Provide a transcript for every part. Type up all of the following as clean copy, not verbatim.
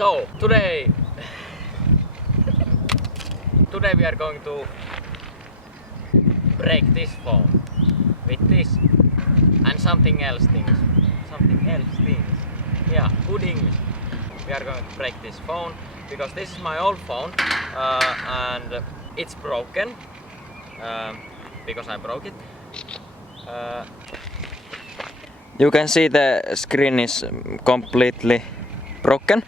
So today we are going to break this phone with this and something else things. Yeah, good English. We are going to break this phone because this is my old phone and it's broken because I broke it. You can see the screen is completely broken.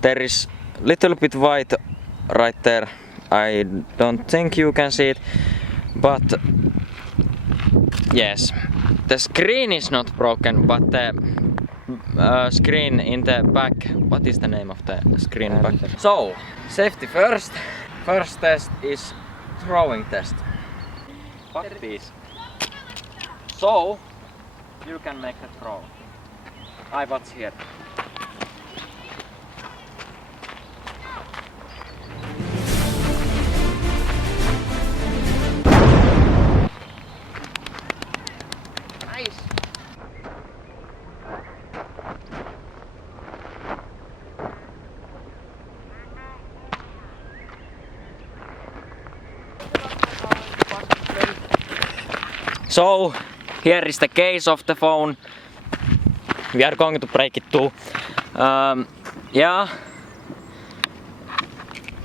There is little bit white right there. I don't think you can see it, but yes, the screen is not broken, but the screen in the back. What is the name of the screen back? So, safety first. First test is throwing test. Fuck this. So, you can make a throw. I watch here. Nice. So, here is the case of the phone. We are going to break it too. Yeah,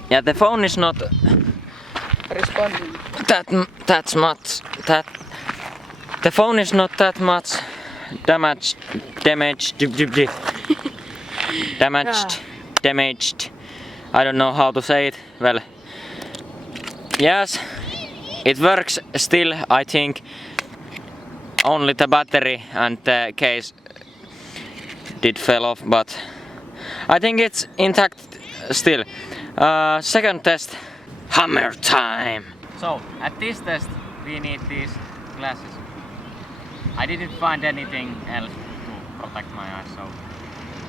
the phone is not responding that much. The phone is not that much damaged. I don't know how to say it. Well, yes, it works still. I think only the battery and the case did fell off, but I think it's intact still. Second test, hammer time. So at this test we need these glasses. I didn't find anything else to protect my eyes, so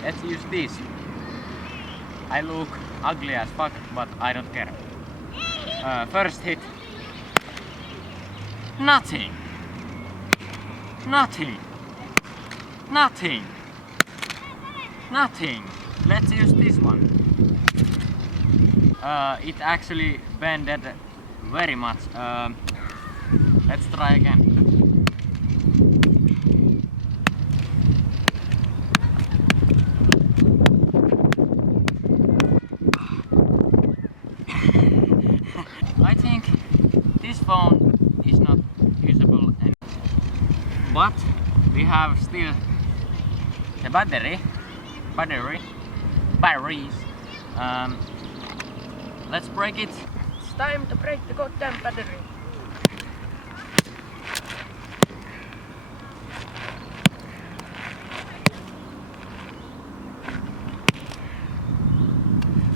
let's use these. I look ugly as fuck, but I don't care. First hit. Nothing. Let's use this one. It actually bended very much. Let's try again. I think this phone is not usable anymore. But we have still the batteries. Let's break it. It's time to break the goddamn battery.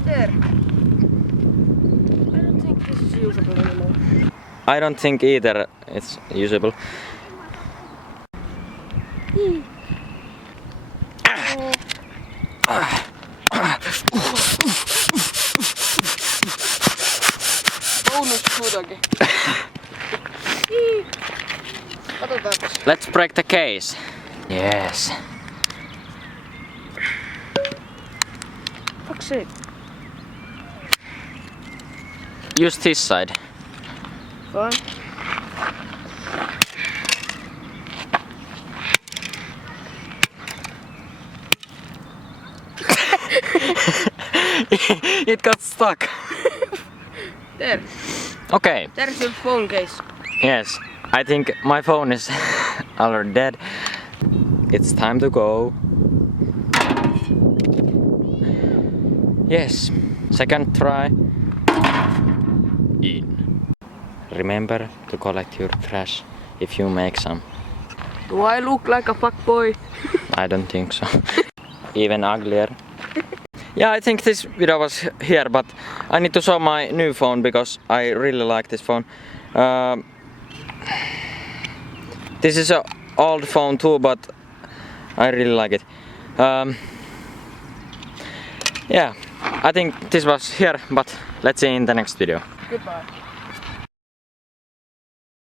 There. I don't think this is usable anymore. I don't think either it's usable. Let's break the case. Yes. Fuck's sake. Use this side. Fine. It got stuck. There. Okay. There's your phone case. Yes. I think my phone is already dead. It's time to go. Yes. Second try. In. Remember to collect your trash if you make some. Do I look like a fuckboy? I don't think so. Even uglier. Yeah, I think this video was here, but I need to show my new phone because I really like this phone. This is an old phone too, but I really like it. Yeah, I think this was here, but let's see in the next video. Goodbye.